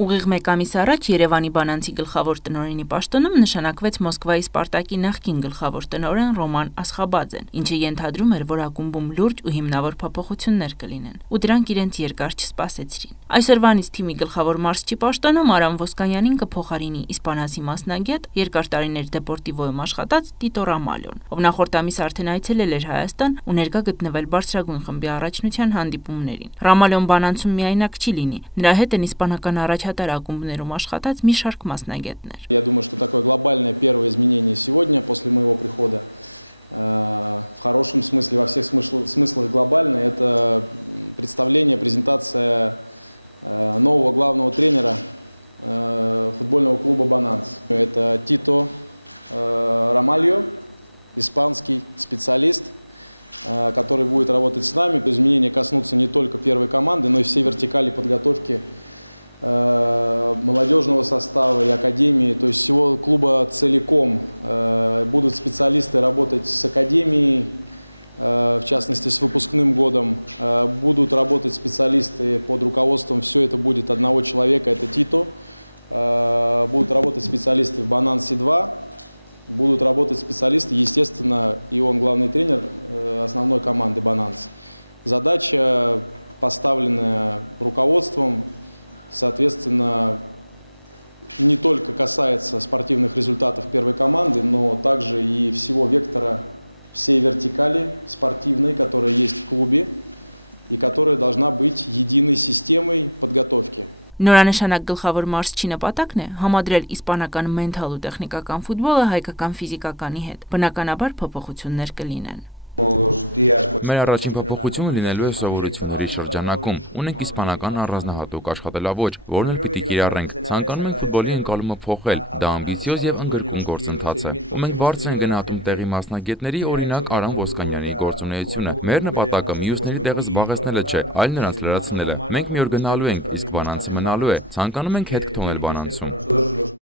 Ուղիղ մեկ ամիս առաջ Երևանի Բանանցի գլխավոր տնօրենի պաշտոնում նշանակվեց Մոսկվայի Սպարտակի նախկին գլխավոր տնօրեն Ռոման Ասխաբաձեն, ինչը ենթադրում էր, որ ակումբում լուրջ ու հիմնավոր փոփոխություններ կլինեն, ու դրանք իրենց երկար չսպասեցրին։ Այսօրվանից թիմի գլխավոր մարզչի պաշտոնում Արամ Ոսկանյանին կփոխարինի իսպանացի մասնագետ, երկար տարիներ Դեպորտիվոյում աշխատած Տիտո Ռամալյոն, ով նախորդ ամիս արդեն այցելել էր Հայաստան ու ներկա գտնվել բարձրագույն խմբի առաջնության հանդիպումներին։ Ռամալյոն Բանանցում միայնակ չի լինի, նրա հետ են իսպանական առաջատար ակումբներում աշխատած մի շարք մասնագետներ։ Я думаю, что такое глобальное первое изменение сегодня после моего прихода, в хорошем смысле, во всех смыслах глобально, это представление, презентация нового главного тренера футбольного клуба «Бананс». Это Тито Рамальо, испанский специалист, который будет работать с нами. Изменения коснутся не только первой команды, но и всей вертикали подготовки молодежного состава и академии, то есть всего клуба целиком. Будут специалисты работать с академией, в частности с выпускным годом. Будут работать специалисты под руководством, все это будет одного человека, это Тито. Будут работать специалисты в «Банансе-2». Будут работать специалисты, естественно, и он главный тренер основной команды «Бананс». Задача, поставленная руководством, соответственно, не только касается спортивных результатов первой команды, но также и всего вектора, всей вертикали спортивной, которая есть в клубе и которая должна быть единой системой подготовки. Նորանշանակ գլխավոր մարզչի նպատակն է համադրել իսպանական մենթալ ու տեխնիկական ֆուտբոլը հայկական ֆիզիկականի հետ։ Բնականաբար փոփոխություններ կլինեն։ Մեր առաջին փոփոխությունը լինելու է սովորությունների շրջանակում։ Ունենք իսպանական առանձնահատուկ աշխատելաոճ, որն էլ պիտի կիրառենք։ Ցանկանում ենք ֆուտբոլի ընկալումը փոխել։ Դա ամբիցիոզ եւ ընդգրկուն գործընթաց է։ Մենք բարձր ենք գնահատում տեղի մասնագետների, օրինակ Արամ Ոսկանյանի գործունեությունը։ Մեր նպատակը մյուսների տեղը զբաղեցնելը չէ, այլ նրանց լրացնելը։ Մենք մի օր գնալու ենք, իսկ Բանանցը մնալու է։ Ցանկանում ենք հետք թողնել Բանանցում։